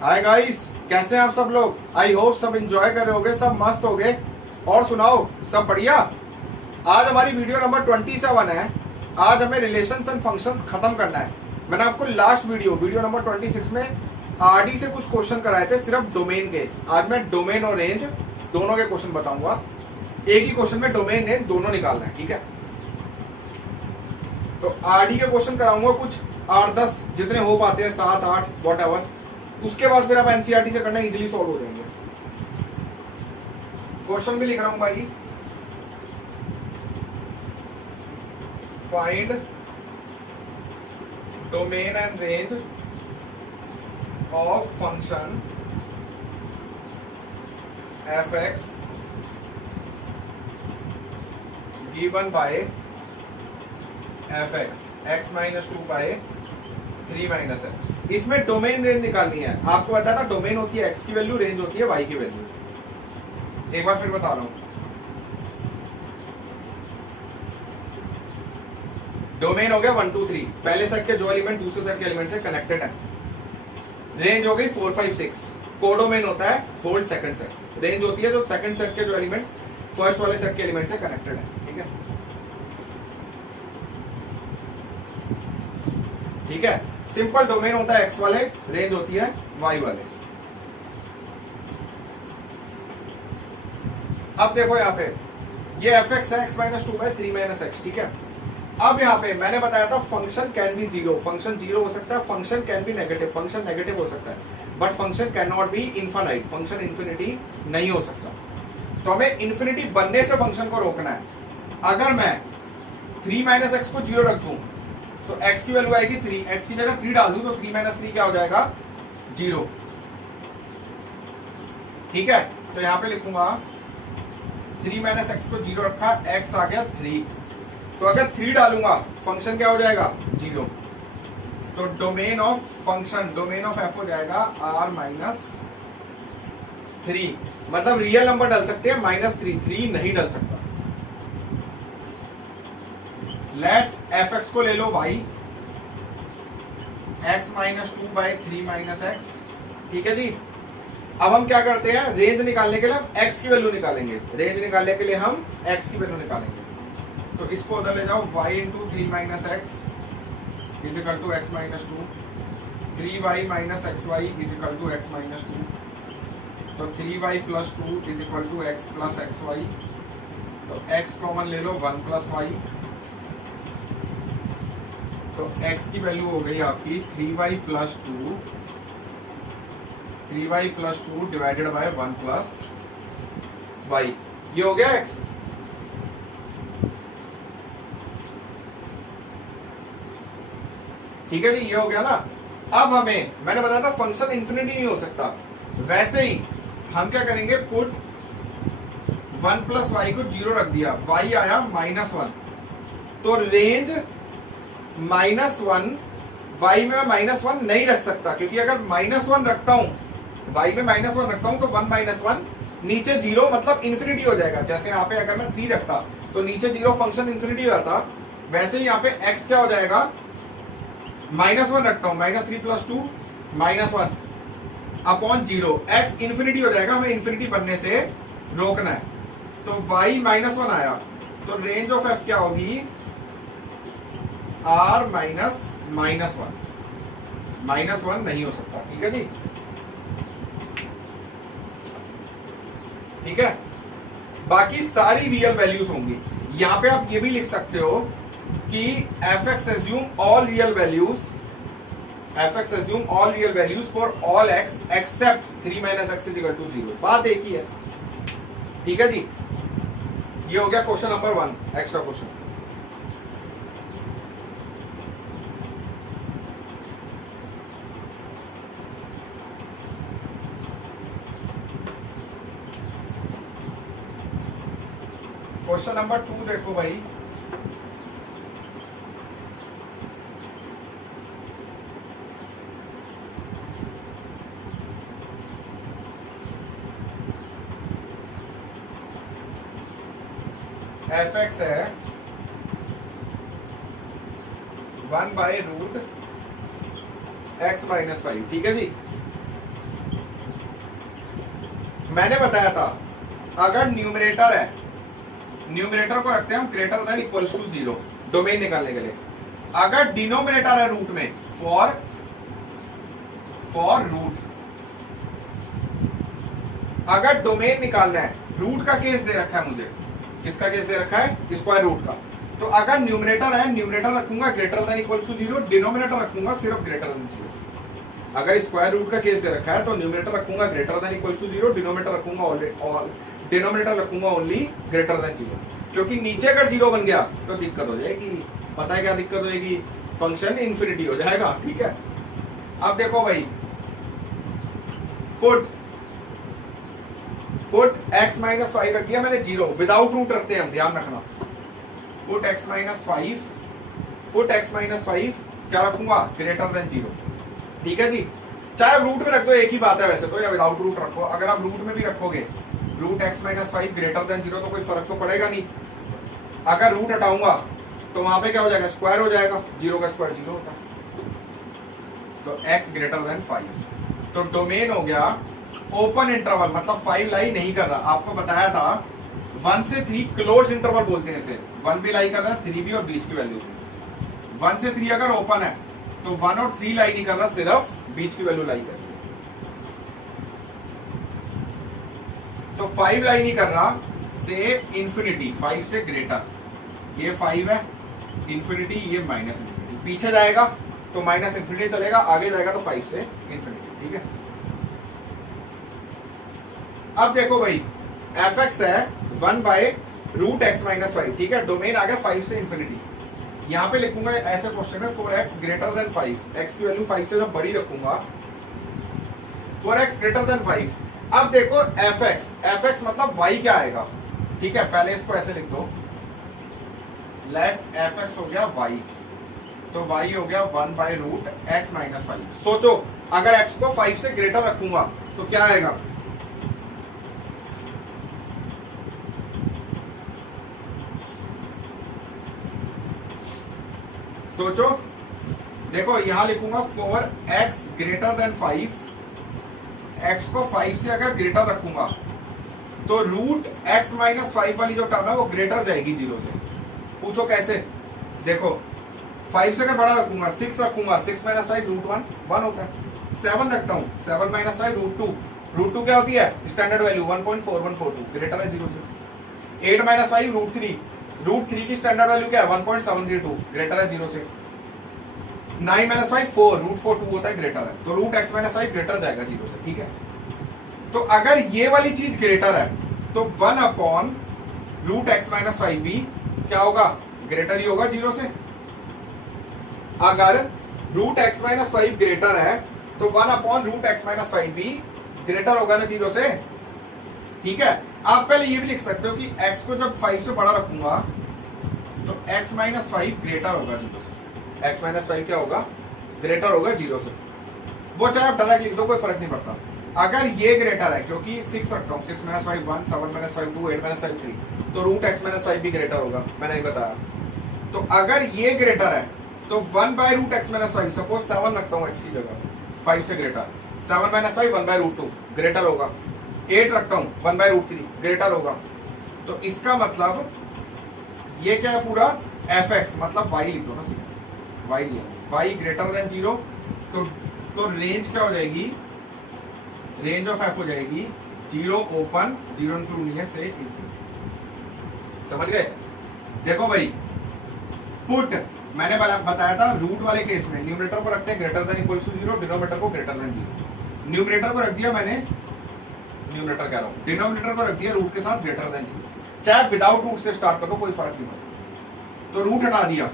Hi guys, कैसे हैं आप सब लोग। आई होप सब एंजॉय कर रहे होगे, सब मस्त हो गए। और सुनाओ, सब बढ़िया। आज हमारी वीडियो नंबर 27 है। आज हमें रिलेशंस एंड फंक्शंस खत्म करना है। मैंने आपको लास्ट वीडियो नंबर 26 में आरडी से कुछ क्वेश्चन कराए थे, सिर्फ डोमेन के। आज मैं डोमेन और रेंज दोनों के क्वेश्चन बताऊंगा। एक ही क्वेश्चन में डोमेन रेंज दोनों निकालना है, ठीक है। तो आरडी के क्वेश्चन कराऊंगा कुछ 8-10, जितने हो पाते हैं, 7-8 वॉट एवर। उसके बाद फिर आप एनसीईआरटी से करना इजीली सॉल्व हो जाएंगे। क्वेश्चन भी लिख रहा हूं भाई। Find domain and range of function F X given by F X X minus 2 by 3 minus X. इसमें डोमेन रेंज निकालनी है। आपको पता था डोमेन होती है एक्स की वैल्यू, रेंज होती है वाई की वैल्यू। एक बार फिर बता रहा हूं। डोमेन हो गया 1 2 3, पहले सेट के जो एलिमेंट दूसरे सेट के एलिमेंट से कनेक्टेड है। रेंज हो गई 4 5 6। कोडोमेन होता है होल्ड सेकंड सेट। रेंज होती है जो सेकंड सेट के जो एलिमेंट्स फर्स्ट वाले सेट के एलिमेंट से कनेक्टेड है, ठीक है। ठीक है, सिंपल। डोमेन होता है एक्स वाले, रेंज होती है वाई वाले। अब देखो यहाँ पे ये एफ एक्स है, x minus 2 by 3 minus x, ठीक है। अब यहाँ पे मैंने बताया था function can be zero. Function zero हो सकता है, function can be negative. Function negative हो सकता है, but function can not be infinite. Function infinity नहीं हो सकता। तो हमें इन्फिनिटी बनने से फंक्शन को रोकना है। अगर मैं 3 माइनस एक्स को जीरो रख दूं तो x की वैल्यू आएगी 3। x की जगह 3 डाल दूं तो 3 माइनस 3 क्या हो जाएगा, 0। ठीक है, तो यहां पे लिखूंगा 3 माइनस एक्स को 0 रखा, x आ गया 3। तो अगर 3 डालूंगा फंक्शन क्या हो जाएगा, 0। तो domain of function, domain of f हो जाएगा r माइनस 3। मतलब रियल नंबर डाल सकते हैं -3, 3 नहीं डाल सकता। लेट एफ एक्स को ले लो भाई, x minus 2 by 3 minus x, ठीक है जी। अब हम क्या करते हैं, रेंज निकालने के लिए हम एक्स की वैल्यू निकालेंगे। रेंज निकालने के लिए हम एक्स की वैल्यू निकालेंगे। तो इसको उधर ले जाओ, y into 3 minus x is equal to x minus 2, 3y minus x y is equal to x minus 2। तो 3y plus 2 is equal to x plus x y. तो x कॉमन ले लो, 1 प्लस वाई। तो x की value हो गई आपकी 3y plus 2, 3y plus 2 divided by 1 plus y. ये हो गया x। ठीक है जी, ये हो गया ना। अब हमें, मैंने बताया था फंक्शन इंफिनिटी नहीं हो सकता, वैसे ही हम क्या करेंगे, पुट 1 प्लस वाई को 0 रख दिया, y आया -1। तो रेंज -1, y में मैं -1 नहीं रख सकता, क्योंकि अगर -1 रखता हूं, y में -1 रखता हूं तो 1 - 1 नीचे 0, मतलब इंफिनिटी हो जाएगा। जैसे यहाँ पे अगर मैं 3 रखता तो नीचे 0, फंक्शन इंफिनिटी हो जाता। वैसे ही यहाँ पे x क्या हो जाएगा, -1 रखता हूं, -3 प्लस 2 -1 अपॉन 0, x इंफिनिटी हो जाएगा। हमें इंफिनिटी बनने से रोकना है। तो y -1 आया, तो रेंज ऑफ f क्या होगी, r माइनस -1। -1 नहीं हो सकता, ठीक है जी। ठीक है, बाकी सारी रियल वैल्यूज होंगी। यहां पे आप ये भी लिख सकते हो कि f x assume all real values, f x assume all real values for all x except 3 minus x is equal to 0। बात एक ही है, ठीक है जी। ये हो गया question number 1, extra question. Question number 2 देखो भाई। एफ एक्स है 1 बाय रूट एक्स माइनस 5, ठीक है जी। मैंने बताया था अगर न्यूमरेटर है, न्यूमरेटर को रखते हैं हम greater than equals to 0 domain निकालने के लिए। अगर डिनोमिनेटर है रूट में, फॉर रूट, अगर डोमेन निकालना है, रूट का केस दे रखा है मुझे, किसका केस दे रखा है, स्क्वायर रूट का। तो अगर न्यूमरेटर है, न्यूमरेटर रखूंगा greater than equal to 0, denominator रखूंगा सिर्फ ग्रेटर देन 0। अगर स्क्वायर रूट का केस दे रखा है तो न्यूमरेटर रखूंगा greater than equal to 0, denominator रखूंगा ओनली ग्रेटर देन 0। क्योंकि नीचे अगर 0 बन गया तो दिक्कत हो जाएगी। पता है क्या दिक्कत हो जाएगी, फंक्शन इंफिनिटी हो जाएगा। ठीक है, अब देखो भाई, पुट x माइनस 5 रख दिया मैंने 0, विदाउट रूट रखते हैं हम, ध्यान रखना। पुट x माइनस 5 क्या रखूंगा, ग्रेटर देन 0। ठीक है जी, चाहे रूट में रख दो एक ही बात है वैसे तो, या विदाउट रूट रखो। अगर आप रूट में भी रखोगे root x minus 5 greater than 0 तो कोई फर्क तो पड़ेगा नहीं। अगर रूट हटाऊंगा तो वहां पे क्या हो जाएगा, स्क्वायर हो जाएगा, 0 का स्क्वायर 0 होता है। तो x ग्रेटर देन 5, तो डोमेन हो गया ओपन इंटरवल, मतलब 5 लाई नहीं कर रहा। आपको बताया था 1 से 3 क्लोज इंटरवल बोलते हैं इसे। 1 भी लाई कर रहा है, 3 भी, और बीच की वैल्यू 1 से 3 अगर ओपन है तो 1 और 3 लाई नहीं कर रहा, सिर्फ बीच की वैल्यू लाई कर रहा। तो 5 लाई नहीं कर रहा से इंफिनिटी, 5 से ग्रेटर, ये 5 है इंफिनिटी, ये माइनस इंफिनिटी, पीछे जाएगा तो माइनस इंफिनिटी चलेगा, आगे जाएगा तो 5 से इंफिनिटी। ठीक है, अब देखो भाई fx है 1 बाय रूट एक्स माइनस 5। ठीक है, डोमेन आ गया 5 से इंफिनिटी। यहां पे लिखूंगा ऐसे क्वेश्चन में 4x ग्रेटर देन 5, x की वैल्यू 5 से जब बड़ी रखूंगा, 4x ग्रेटर देन 5। अब देखो fx मतलब y क्या आएगा। ठीक है, पहले इसको ऐसे लिख दो, लेट fx हो गया y, तो y हो गया 1 बाय रूट x माइनस 5। सोचो अगर x को 5 से ग्रेटर रखूंगा तो क्या आएगा, सोचो, देखो यहां लिखूंगा 4x ग्रेटर देन 5, x को 5 से अगर ग्रेटर रखूंगा तो रूट x माइनस 5 वाली जो टर्म है वो ग्रेटर जाएगी 0 से। पूछो कैसे, देखो 5 से अगर बड़ा रखूंगा, 6 रखूंगा, 6 माइनस 5 रूट 1 होता है। 7 रखता हूं, 7 माइनस 5 रूट 2 क्या होती है, स्टैंडर्ड वैल्यू 1.4142, ग्रेटर है 0 से। 8 माइनस 5 रूट 3 की स्टैंडर्ड वैल्यू क्या है, 1.732, ग्रेटर है 0 से। 9 माइनस 5 4, रूट 4 2 होता है, ग्रेटर है, तो रूट x माइनस 5 ग्रेटर जाएगा 0 से। ठीक है, तो अगर ये वाली चीज ग्रेटर है तो 1 अपॉन रूट एक्स माइनस 5 भी क्या होगा, ग्रेटर ही होगा 0 से। अगर रूट एक्स माइनस 5 ग्रेटर है तो 1 अपॉन रूट एक्स माइनस 5 भी ग्रेटर होगा ना 0 से। ठीक है, आप पहले ये भी लिख सकते हो कि x को जब 5 से बड़ा रखूंगा तो x माइनस 5 ग्रेटर होगा 0 से। x माइनस 5 क्या होगा, ग्रेटर होगा 0 से। वो चाहे आप डायरेक्ट लिख दो, कोई फर्क नहीं पड़ता। अगर ये ग्रेटर है, क्योंकि 6 रखता हूँ, 6 माइनस 5 1, 7 माइनस 5 2, 8 माइनस 5 3, तो रूट x माइनस 5 भी ग्रेटर होगा, मैंने ही बताया। तो अगर ये ग्रेटर है तो 1 by root x minus 5, suppose 7 रखता हूँ x की जगह, 5 से greater, 7 minus 5 1 by root 2 greater होगा। 8 रखता हूँ 1 बाय रूट 3 ग्रेटर होगा। तो इसका मतलब ये क्या है, पूरा fx मतलब y लिख दो ना, y लिया, y ग्रेटर देन 0, तो रेंज क्या हो जाएगी, रेंज ऑफ f हो जाएगी 0 ओपन, 0 इंक्लूड नहीं है से इंफिनिटी। समझ गए। देखो भाई, पुट मैंने बताया था रूट वाले केस में न्यूमरेटर को रखते हैं greater than equal to 0, denominator को ग्रेटर देन 0। न्यूमरेटर को रख दिया मैंने, न्यूमरेटर कह रहा हूं, डिनोमिनेटर को रख दिया रूट के साथ ग्रेटर देन 0। चाहे विदाउट रूट से स्टार्ट कर दो, कोई फर्क नहीं पड़ता। तो रूट हटा दिया,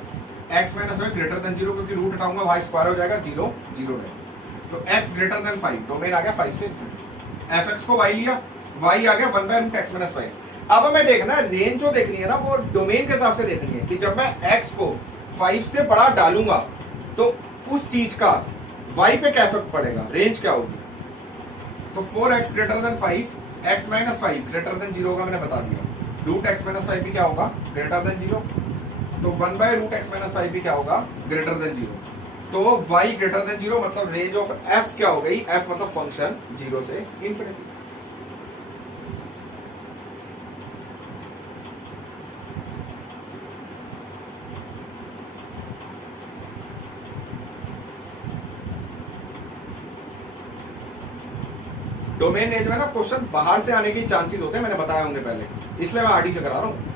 x माइनस 5 ग्रेटर देन 0, क्योंकि रूट हटाऊंगा y स्क्वायर हो जाएगा, 0 0 रहेगा। तो x ग्रेटर देन 5, डोमेन आ गया 5 से इंफिनिटी। fx को y लिया, y आ गया 1 बाय रूट x माइनस 5। अब हमें देखना है, रेंज जो देखनी है ना वो डोमेन के हिसाब से देखनी है, कि जब मैं x को 5 से बड़ा डालूंगा तो उस चीज का y पे क्या इफेक्ट पड़ेगा, रेंज क्या होगी। तो 4x greater than 5, x minus 5 greater than 0 होगा, मैंने बता दिया। रूट x माइनस 5 भी क्या होगा, ग्रेटर देन 0। तो 1 बाय रूट x माइनस 5 भी क्या होगा, ग्रेटर देन 0। तो y ग्रेटर देन 0 मतलब रेंज ऑफ f क्या हो गई, f मतलब फंक्शन 0 से इंफिनिटी। डोमेन रेंज में ना क्वेश्चन बाहर से आने के चांसेस होते हैं, मैंने बताया होंगे पहले, इसलिए मैं आरडी से करा रहा हूं।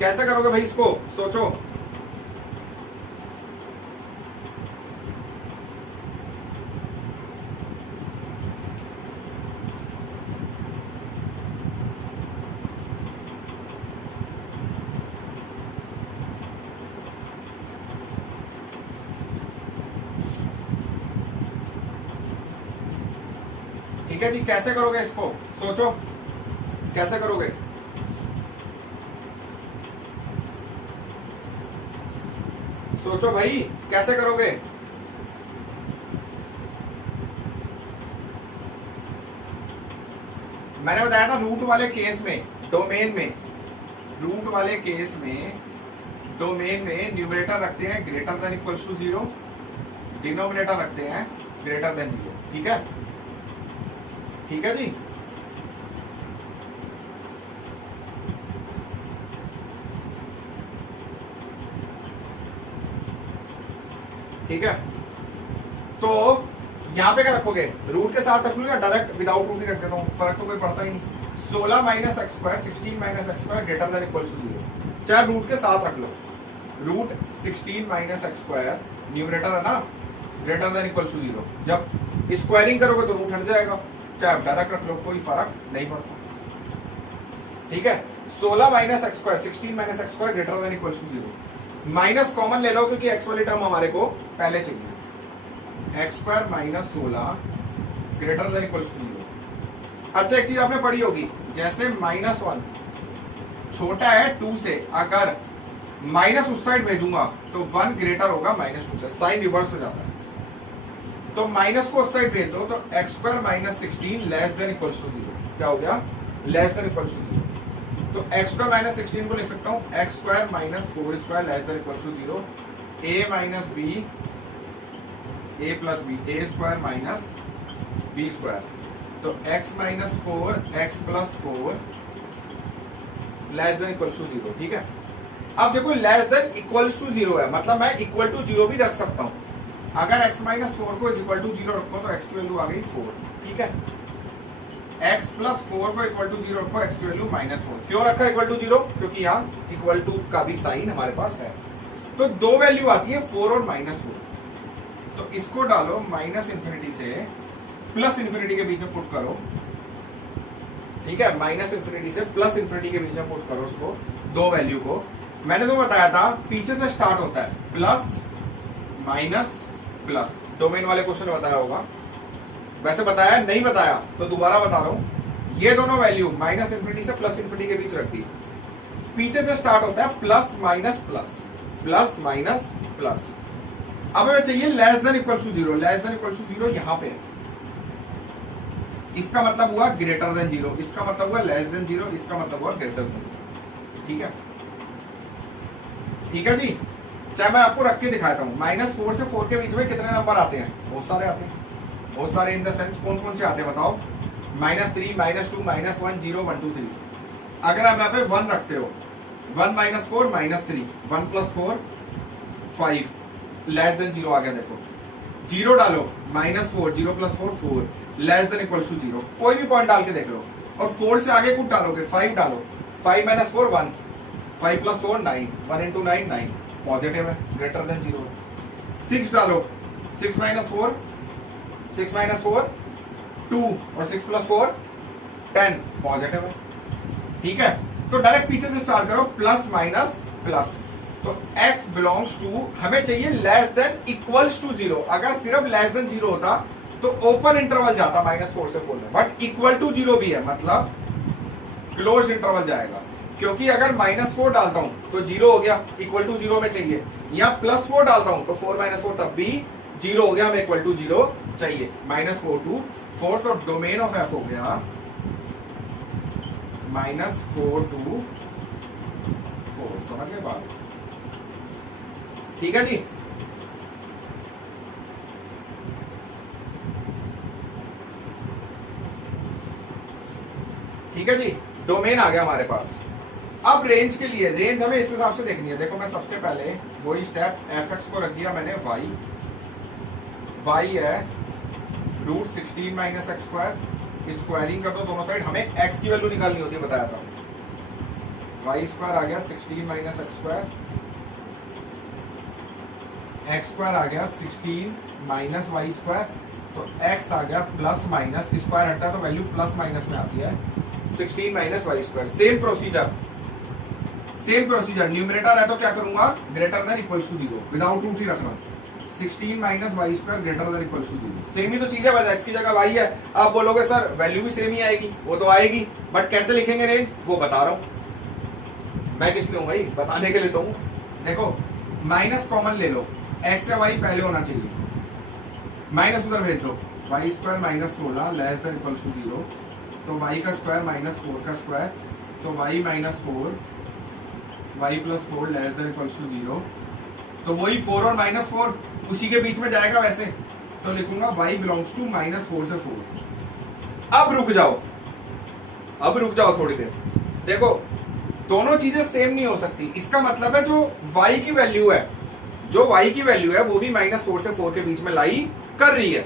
कैसे करोगे भाई इसको, सोचो। ठीक है जी, कैसे करोगे इसको, सोचो कैसे करोगे। सोचो भाई कैसे करोगे। मैंने बताया था रूट वाले केस में, डोमेन में, रूट वाले केस में डोमेन में न्यूमरेटर रखते हैं greater than equals to 0, denominator रखते हैं ग्रेटर देन 0। ठीक है, ठीक है जी। ठीक है, तो यहां पे क्या रखोगे, रूट के साथ रख लो या डायरेक्ट विदाउट रूट ही रख देता हूं, फर्क तो कोई पड़ता ही नहीं। 16 minus x square 16 minus x square greater than equals to 0, चाहे रूट के साथ रख लो। Root 16 minus x square numerator है ना, ग्रेटर देन इक्वल्स टू 0। जब स्क्वायरिंग करोगे तो रूट हट जाएगा, चाहे आप डायरेक्ट रख लो, कोई फर्क नहीं पड़ता। ठीक है, 16 minus x square 16 minus x square greater than equals to 0। Minus common ले लो क्योंकि एक्स वाली टर्म हमारे को पहले चाहिए। X square minus 16 greater than equals to 0। अच्छा, एक चीज आपने पढ़ी होगी, जैसे -1 छोटा है 2 से, अगर माइनस उस साइड भेजूंगा तो 1 ग्रेटर होगा -2 से, साइन रिवर्स हो जाता है। तो माइनस को उस साइड भेज दो तो x square minus 16 less than equals to 0। क्या हो गया, लेस देन इक्वल्स टू 0। तो एक्स स्क्वायर माइनस 16 को लिख सकता हूं x square minus 4 square less than equals to 0, a minus b, a plus b, a square minus b square. तो x minus 4 x plus 4 less than equals to 0। ठीक है, अब देखो लेस देन इक्वल्स टू 0 है, मतलब मैं equal to 0 भी रख सकता हूं। अगर x माइनस 4 को इक्वल टू 0 रखो तो x की वैल्यू आ गई 4। ठीक है, x प्लस 4 को इक्वल टू 0 रखो, x की वैल्यू -4। क्यों रखा इक्वल टू 0, क्योंकि यहाँ इक्वल टू का भी साइन हमारे पास है। तो दो वैल्यू आती है 4 और -4। तो इसको डालो माइनस इंफिनिटी से प्लस इंफिनिटी के बीच में पुट करो। ठीक है, माइनस इंफिनिटी से प्लस इंफिनिटी के बीच में पुट करो उसको, दो वैल्यू को। मैंने तो बताया था पीछे से स्टार्ट होता है, प्लस माइनस प्लस, डोमेन वाले क्वेश्चन में बताया होगा। वैसे बताया नहीं बताया तो दोबारा बता रहा हूं, ये दोनों वैल्यू माइनस इंफिनिटी से प्लस इंफिनिटी के बीच रख दी। पीछे से स्टार्ट होता है plus minus plus, plus minus plus. अब हमें चाहिए less than equal to 0, less than equal to 0 यहां पे है। इसका मतलब हुआ ग्रेटर देन 0, इसका मतलब हुआ लेस देन 0, इसका मतलब हुआ ग्रेटर देन 0। ठीक है, ठीक है जी। चाहे मैं आपको रख के दिखाता हूं, -4 से 4 के बीच में कितने नंबर आते हैं, बहुत सारे आते हैं, बहुत सारे। इन द सेंस कौन कौन से आते हैं बताओ, -3 -2 -1 0 1 2 3। अगर आप यहाँ पे 1 रखते हो, 1 - 4 -3, 1 + 4 5, लेस देन 0 आ गया। देखो 0 डालो, -4 0 + 4 4 लेस देन इक्वल टू 0। कोई भी पॉइंट डाल के देख लो, और 4 से आगे कुछ डालोगे, 5 डालो, 5 - 4 1, 5 + 4 9, 1 × 9 9, पॉजिटिव है, ग्रेटर देन 0। 6 डालो, 6 - 4 6 - 4 2, और 6 + 4 10, पॉजिटिव है। ठीक है, तो डायरेक्ट पीछे से स्टार्ट करो, प्लस माइनस प्लस। तो x बिलोंग्स टू, हमें चाहिए लेस देन इक्वल्स टू 0। अगर सिर्फ लेस देन 0 होता तो ओपन इंटरवल जाता -4 से 4 में, बट इक्वल टू 0 भी है, मतलब क्लोज इंटरवल जाएगा। क्योंकि अगर -4 डालता हूं तो 0 हो गया, इक्वल टू 0 में चाहिए, या +4 डालता हूं तो 4 - 4 तब भी 0 हो गया, हमें इक्वल टू 0 चाहिए। -4 to 4, तो डोमेन ऑफ f हो गया -4 to 4। समझ गए बात? ठीक है जी। ठीक है जी, डोमेन आ गया हमारे पास। अब रेंज के लिए रेंज हमें इस हिसाब से देखनी है। देखो मैं सबसे पहले वही स्टेप fx को रख दिया मैंने y है √16 माइनस एक्स स्क्वायर, स्क्वायरिंग कर दो दोनों साइड, हमें x की वैल्यू निकालनी होती है, बताया था। y स्क्वायर आ गया 16 minus x square, x square आ गया 16 माइनस वाई स्क्वायर, तो x आ गया प्लस माइनस, स्क्वायर हटता है तो वैल्यू प्लस माइनस में आती है, 16 minus y square. Same procedure, numerator है तो क्या करूंगा, greater than equal to 0, without root ही रखना, 16 minus y square greater than equal to 0। Same ही तो चीज है, बस x की जगह y है। आप बोलोगे सर वैल्यू भी सेम ही आएगी, वो तो आएगी, बट कैसे लिखेंगे रेंज वो बता रहा हूं मैं। किस लिए हूं भाई, बताने के लिए तो हूं। देखो माइनस कॉमन ले लो, x या y पहले होना चाहिए, माइनस उधर भेज दो, y square minus 16 less than equal to 0, तो y का स्क्वायर माइनस 4 का स्क्वायर, तो y minus 4, y plus 4 less than equal to 0, तो वही 4 और माइनस 4 उसी के बीच में जाएगा वैसे, तो लिखूंगा y बिलोंग्स टू माइनस 4 से 4। अब रुक जाओ थोड़ी देर। देखो दोनों चीजें सेम नहीं हो सकती, इसका मतलब है जो y की वैल्यू है वो भी माइनस 4 से 4 के बीच में लाई कर रही है।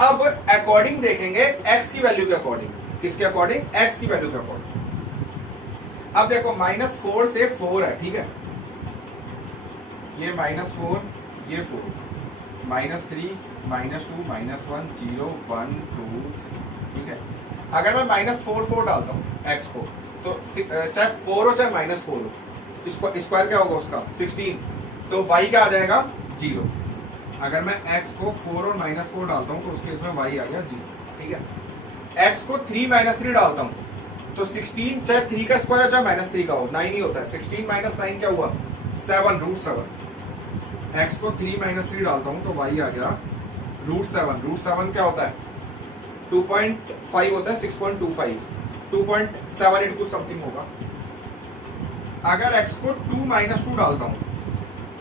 अब अकॉर्डिंग देखेंगे x की वैल्यू के अकॉर्डिंग, किसके अकॉर्डिंग, x की वैल्यू के अकॉर्डिंग। अब देखो माइनस 4 से 4 है, ठीक है, ये माइनस 4 ये 4, माइनस 3 माइनस 2 माइनस 1 0 1 2, ठीक है। अगर मैं माइनस 4 डालता हूँ x को, तो चाहे 4 हो चाहे माइनस 4 हो, स्क्वायर क्या होगा उसका 16, तो y क्या आ जाएगा 0। अगर मैं x को 4 और माइनस 4 डालता हूँ तो उस केस में y आ गया 0, ठीक है। x को 3 माइनस 3 डालता हूँ तो 16 चाहे 3 का स्क्वायर है चाहे माइनस 3 का हो 9 ही होता है, 16 माइनस 9 क्या हुआ 7 √7। x को 3 माइनस 3 डालता हूँ तो y आ गया √7 क्या होता है 2.5 होता है, 6.25 2.78 कुछ समथिंग होगा। अगर x को 2 माइनस 2 डालता हूँ,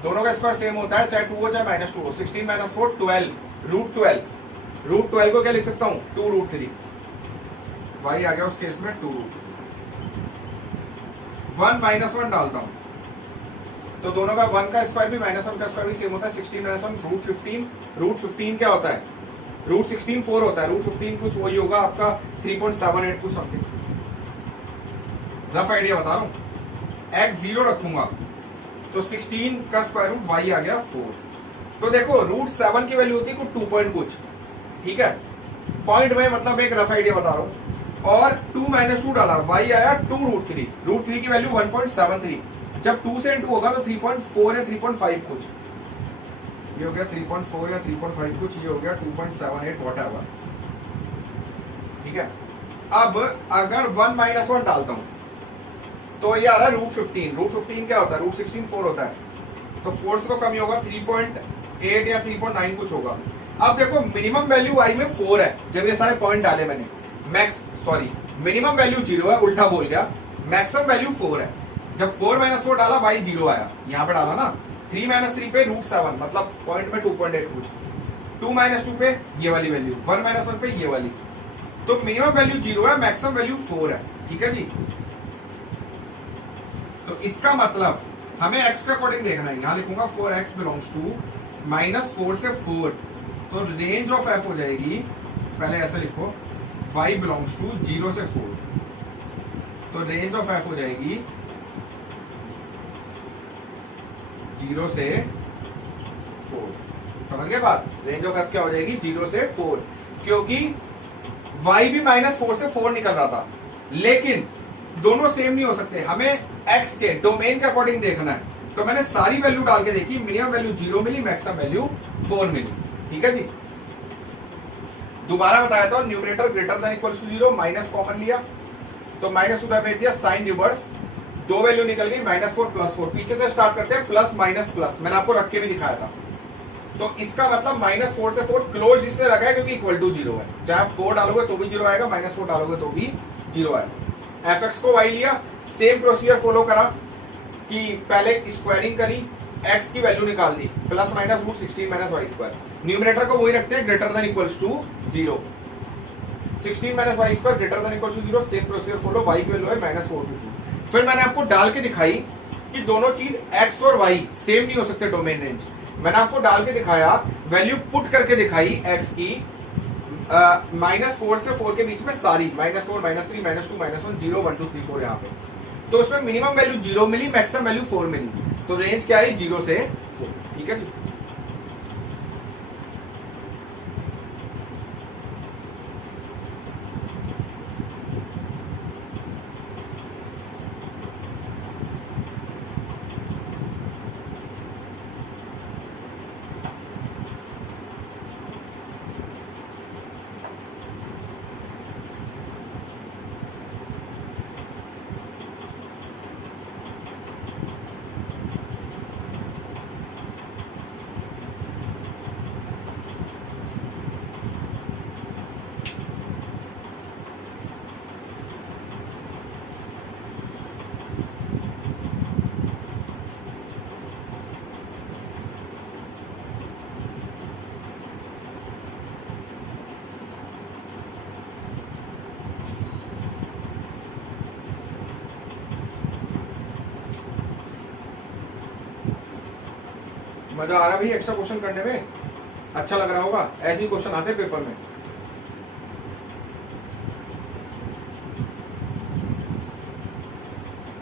दोनों का स्क्वायर सेम होता है, चाहे 2 हो चाहे माइनस 2 हो, 16 माइनस 4 12 √12 को क्या लिख सकता हूँ 2√3, y आ गया उस केस में 2 1 माइनस 1 डालता हूँ तो दोनों का 1 का स्क्वायर भी माइनस 1 का स्क्वायर भी सेम होता है, 16 माइनस 1 √15 क्या होता है √16 4 होता है, √15 कुछ वही होगा आपका 3.78 कुछ समथिंग, रफ आइडिया बता रहा हूँ। x 0 रखूंगा तो 16 का स्क्वायर रूट y आ गया 4, तो देखो √7 की वैल्यू होती है कुछ 2 पॉइंट कुछ, ठीक है, पॉइंट में मतलब एक रफ आइडिया बता रहा हूँ। और 2 माइनस 2 डाला, y आया 2√3 की वैल्यू 1.73, जब 2 से इंटू होगा तो 3.4 या 3.5 कुछ, ये हो गया 3.4 या 3.5 कुछ, ये हो गया 2.78 व्हाटएवर, ठीक है। अब अगर 1 माइनस 1 डालता हूं तो ये आ रहा है √15 क्या होता है √16 4 होता है, तो 4 से तो कम ही होगा, 3.8 या 3.9 कुछ होगा। अब देखो मिनिमम वैल्यू y में 4 है, जब ये सारे पॉइंट डाले मैंने, मिनिमम वैल्यू 0 है, उल्टा बोल गया, मैक्सिमम वैल्यू 4 है। जब 4 माइनस 4 डाला y 0 आया, यहाँ पे डाला ना, 3 माइनस 3 पे √7 मतलब पॉइंट में 2.8 कुछ, 2 माइनस 2 पे ये वाली वैल्यू, 1 माइनस 1 पे ये वाली, तो मिनिमम वैल्यू 0 है, मैक्सिमम वैल्यू 4 है, ठीक है जी। तो इसका मतलब हमें x का अकॉर्डिंग देखना है, यहां लिखूंगा 4x बिलोंग्स टू माइनस 4 से 4, तो रेंज ऑफ f हो जाएगी, पहले ऐसे लिखो y बिलोंग्स टू 0 से 4, तो रेंज ऑफ f हो जाएगी 0 से 4, समझ गए बात, रेंज ऑफ f क्या हो जाएगी 0 से 4, क्योंकि y भी माइनस 4 से 4 निकल रहा था, लेकिन दोनों सेम नहीं हो सकते, हमें x के डोमेन के अकॉर्डिंग देखना है, तो मैंने सारी वैल्यू डाल के देखी, मिनिमम वैल्यू 0 मिली, मैक्सिमम वैल्यू 4 मिली, ठीक है जी। दोबारा बताया था, numerator greater than equal to 0, minus common लिया तो माइनस उधर भेज दिया, साइन रिवर्स, दो वैल्यू निकल गई, -4 +4, पीछे से स्टार्ट करते हैं, प्लस माइनस प्लस, मैंने आपको रख के भी दिखाया था। तो इसका मतलब -4 से 4 क्लोज इसलिए लगा है क्योंकि इक्वल टू 0 है, चाहे आप 4 डालोगे तो भी 0 आएगा, -4 डालोगे तो भी 0 आएगा। fx को y लिया, सेम प्रोसीजर फॉलो करा कि पहले स्क्वायरिंग करी, x की वैल्यू निकाल दी, plus minus √16 minus y square, numerator को वही रखते हैं greater than equals to 0, 16 minus y square greater than equal to 0, same procedure follow, y की वैल्यू है -424। फिर मैंने आपको डाल के दिखाई कि दोनों चीज एक्स और वाई सेम नहीं हो सकते डोमेन रेंज। मैंने आपको डाल के दिखाया, वैल्यू पुट करके दिखाई एक्स की, -4 से 4 के बीच में सारी -4 -3 -2 -1 0 1 2 3 4 यहाँ पे, तो उसमें मिनिमम वैल्यू 0 मिली, मैक्सिमम वैल्यू 4 मिली, तो रेंज क्या आई 0 से 4। ठीक है जी। मजा आ रहा भाई एक्स्ट्रा क्वेश्चन करने में, अच्छा लग रहा होगा, ऐसे ही क्वेश्चन आते पेपर में।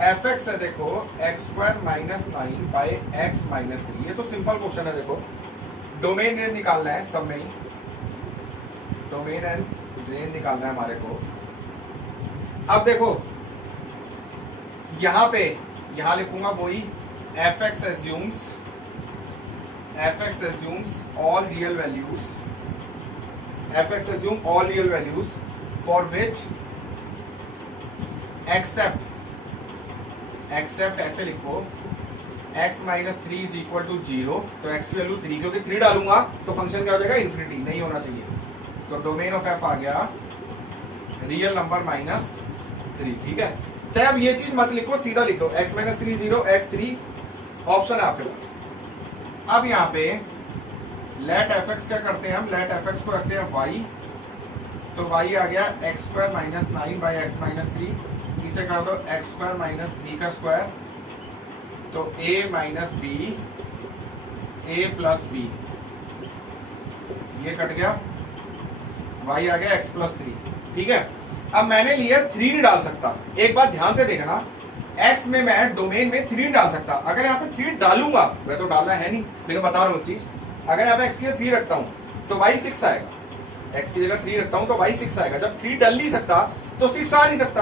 एफ एक्स है देखो x² -9 बाई x -3, ये तो सिंपल क्वेश्चन है। देखो डोमेन रेंज निकालना है, सब में ही डोमेन एंड रेंज निकालना है हमारे को। अब देखो यहां पे, यहां लिखूंगा वही F x assumes all real values, f x assume all real values for which except ऐसे लिखो x -3 इज इक्वल टू 0, तो x की वैल्यू 3, क्योंकि 3 डालूंगा तो फंक्शन क्या हो जाएगा, इन्फिनिटी, नहीं होना चाहिए। तो डोमेन ऑफ f आ गया रियल नंबर -3। ठीक है, चाहे अब ये चीज मत लिखो, सीधा लिखो x -3 0 x3, ऑप्शन है आपके पास। अब यहाँ पे लेट एफ एक्स क्या करते हैं हम, लेट एफ एक्स को रखते हैं y, तो y आ गया x² -9 बाई x -3, इसे कर दो x² -3 का स्क्वायर, तो a minus b, a plus b, ये कट गया, y आ गया x + 3। ठीक है, अब मैंने लिया 3 नहीं डाल सकता, एक बात ध्यान से देखना, x में मैं डोमेन में 3 डाल सकता, अगर यहाँ पे 3 डालूंगा, मैं तो डालना है नहीं लेकिन बता रहा हूँ चीज, अगर यहाँ पे x की 3 रखता हूँ तो y 6 आएगा, x की जगह 3 रखता हूँ तो y 6 आएगा। जब 3 डाल नहीं सकता तो 6 आ नहीं सकता,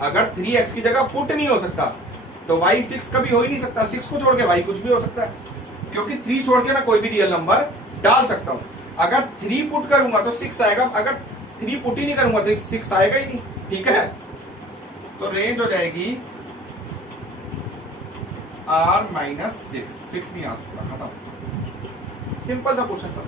अगर 3 x की जगह पुट नहीं हो सकता तो y 6 कभी हो ही नहीं सकता, 6 को छोड़ के y कुछ भी हो सकता है, क्योंकि 3 छोड़ के मैं कोई भी रियल नंबर डाल सकता हूँ। अगर 3 पुट करूंगा तो 6 आएगा, अगर 3 पुट ही नहीं करूंगा तो 6 आएगा ही नहीं। ठीक है, तो रेंज हो जाएगी r -6, 6 नहीं आ सकता, खत्म, सिंपल सा क्वेश्चन था।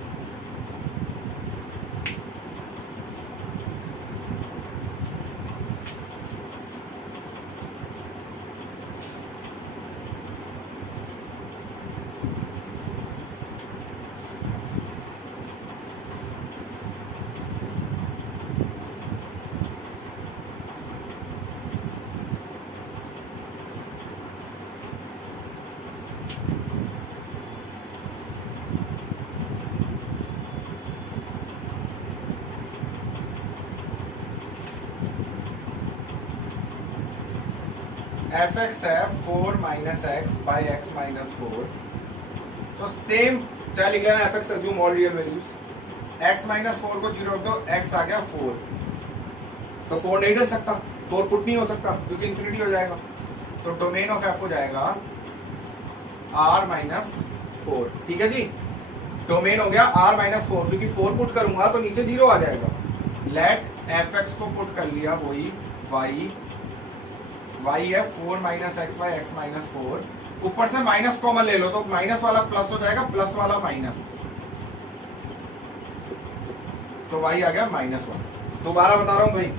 एफ एक्स है 4 - x बाई x -4, तो सेम चाहे लिख लेना F x assume all real values, x -4 को 0 रख दो, x आ गया 4, तो 4 नहीं डल सकता, 4 पुट नहीं हो सकता क्योंकि इन्फिनिटी हो जाएगा, तो डोमेन ऑफ f हो जाएगा r -4। ठीक है जी, डोमेन हो गया r -4, क्योंकि 4 पुट करूंगा तो नीचे 0 आ जाएगा। लेट एफ एक्स को पुट कर लिया, वही y है 4 - x बाई x -4, ऊपर से माइनस कॉमन ले लो तो माइनस वाला प्लस हो जाएगा, प्लस वाला माइनस, तो y आ गया -1। दोबारा बता रहा हूं भाई,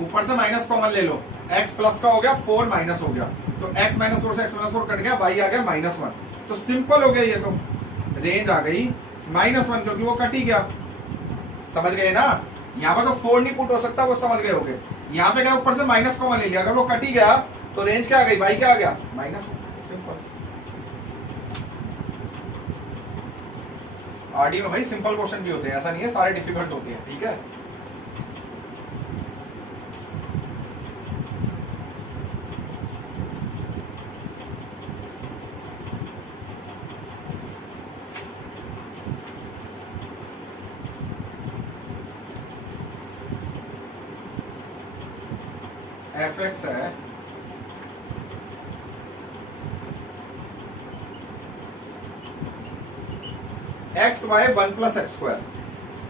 ऊपर से माइनस कॉमन ले लो, x प्लस का हो गया, 4 माइनस हो गया, तो x -4 से x -4 कट गया, y आ गया -1, तो सिंपल हो गया ये, तो रेंज आ गई -1 क्योंकि वो कट ही गया, समझ गए ना। यहाँ पे तो 4 नहीं पुट हो सकता, वो समझ गए होगे। यहाँ पे क्या ऊपर से माइनस कॉमन ले लिया, अगर वो कट ही गया तो रेंज क्या आ गई, y क्या आ गया, -1। सिंपल। आरडी में भाई सिंपल क्वेश्चन भी होते हैं, ऐसा नहीं है सारे डिफिकल्ट होते हैं, ठीक है। एफ एक्स है एक्स वाई 1 + x²।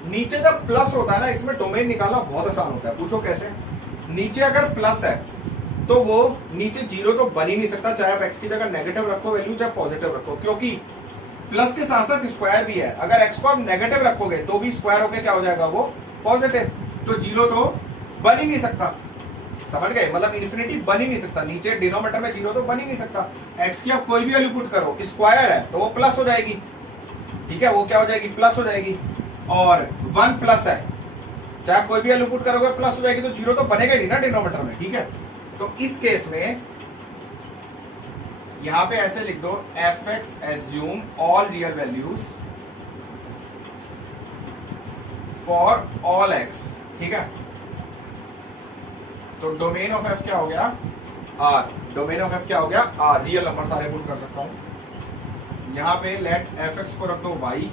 नीचे जब प्लस होता है ना, इसमें डोमेन निकालना बहुत आसान होता है। पूछो कैसे। नीचे अगर प्लस है तो वो नीचे जीरो तो बन ही नहीं सकता, चाहे आप एक्स की जगह नेगेटिव रखो वैल्यू, चाहे पॉजिटिव रखो, क्योंकि प्लस के साथ साथ स्क्वायर भी है। अगर एक्स को आप नेगेटिव रखोगे तो भी स्क्वायर होके क्या हो जाएगा, वो पॉजिटिव। तो जीरो तो बन ही नहीं सकता, समझ गए। मतलब इन्फिनिटी बन ही नहीं सकता, नीचे डिनोमिनेटर में जीरो तो बन ही नहीं सकता। एक्स की आप कोई भी वैल्यू पुट करो, स्क्वायर है तो वो प्लस हो जाएगी, ठीक है, वो क्या हो जाएगी, प्लस हो जाएगी। और 1 प्लस है, चाहे कोई भी वैल्यू पुट करोगे प्लस हो जाएगी, तो जीरो तो बनेगा ही नहीं ना डिनोमिनेटर में, ठीक है। तो इस केस में यहां पे ऐसे लिख दो, F x assume all real values for all x, ठीक है। तो डोमेन ऑफ एफ क्या हो गया, आर। डोमेन ऑफ एफ क्या हो गया, आर। रियल नंबर सारे पुट कर सकता हूं। यहां पे लेट एफ एक्स को रख दो वाई,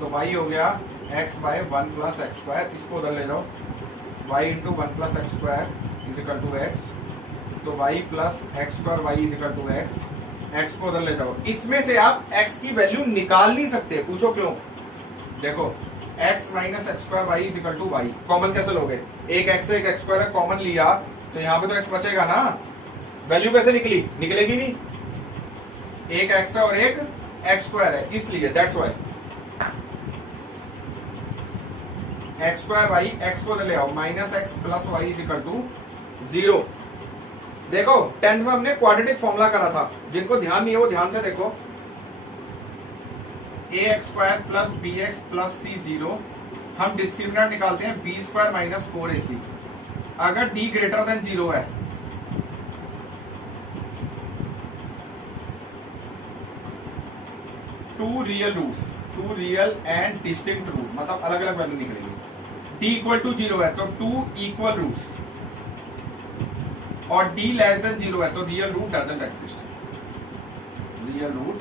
तो वाई हो गया एक्स बाय 1 + x²। इसको उधर ले जाओ, y × 1 + x² = x। तो y + x² y = x। x को उधर ले जाओ। इसमें से आप x की वैल्यू निकाल नहीं सकते, पूछो क्यों। देखो x - x² y = y। Common कैसे लोगे, एक x है एक x² है, कॉमन लिया तो यहाँ पे तो x बचेगा ना। वैल्यू कैसे निकली, निकलेगी नहीं। एक x है और एक x² है, इसलिए that's why x² y। x को ले आओ, -x + y = 0। देखो 10th में हमने क्वाड्रेटिक फॉर्मूला करा था, जिनको ध्यान नहीं है वो ध्यान से देखो। ax² + bx + c 0। हम डिस्क्रिमिनेंट निकालते हैं b² - 4ac। अगर d > 0 है two real and distinct root, मतलब अलग अलग वैल्यू निकलेगी। d = 0 है तो 2 इक्वल रूट्स, और d < 0 है तो real root doesn't exist. Real root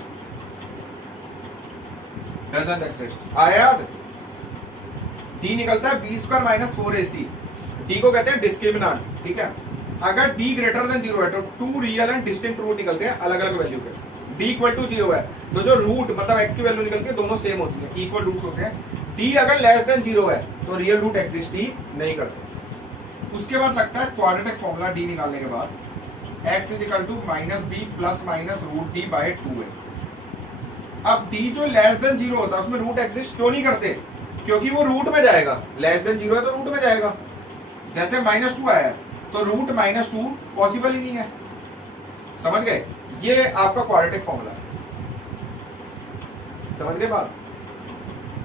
doesn't exist. आया याद। d निकलता है b² - 4ac। d को कहते हैं डिस्क्रिमिनेंट, ठीक है। अगर d > 0 है तो 2 रियल एंड डिस्टिंक्ट रूट निकलते हैं अलग अलग वैल्यू के। d = 0 है तो जो रूट मतलब x की वैल्यू निकलती है दोनों सेम होती है, इक्वल रूट्स होते हैं। d अगर < 0 है तो रियल रूट एग्जिस्ट ही नहीं करते। उसके बाद लगता है क्वाड्रेटिक फॉर्मूला d निकालने के बाद, x = -b ± √d/2 है। अब d जो < 0 होता है उसमें रूट एग्जिस्ट क्यों नहीं करते, क्योंकि वो रूट में जाएगा। < 0 है तो रूट में जाएगा। जैसे -2 आया तो रूट -2 पॉसिबल ही नहीं है, समझ गए। ये आपका क्वाड्रेटिक फॉर्मूला है, समझ गए बात।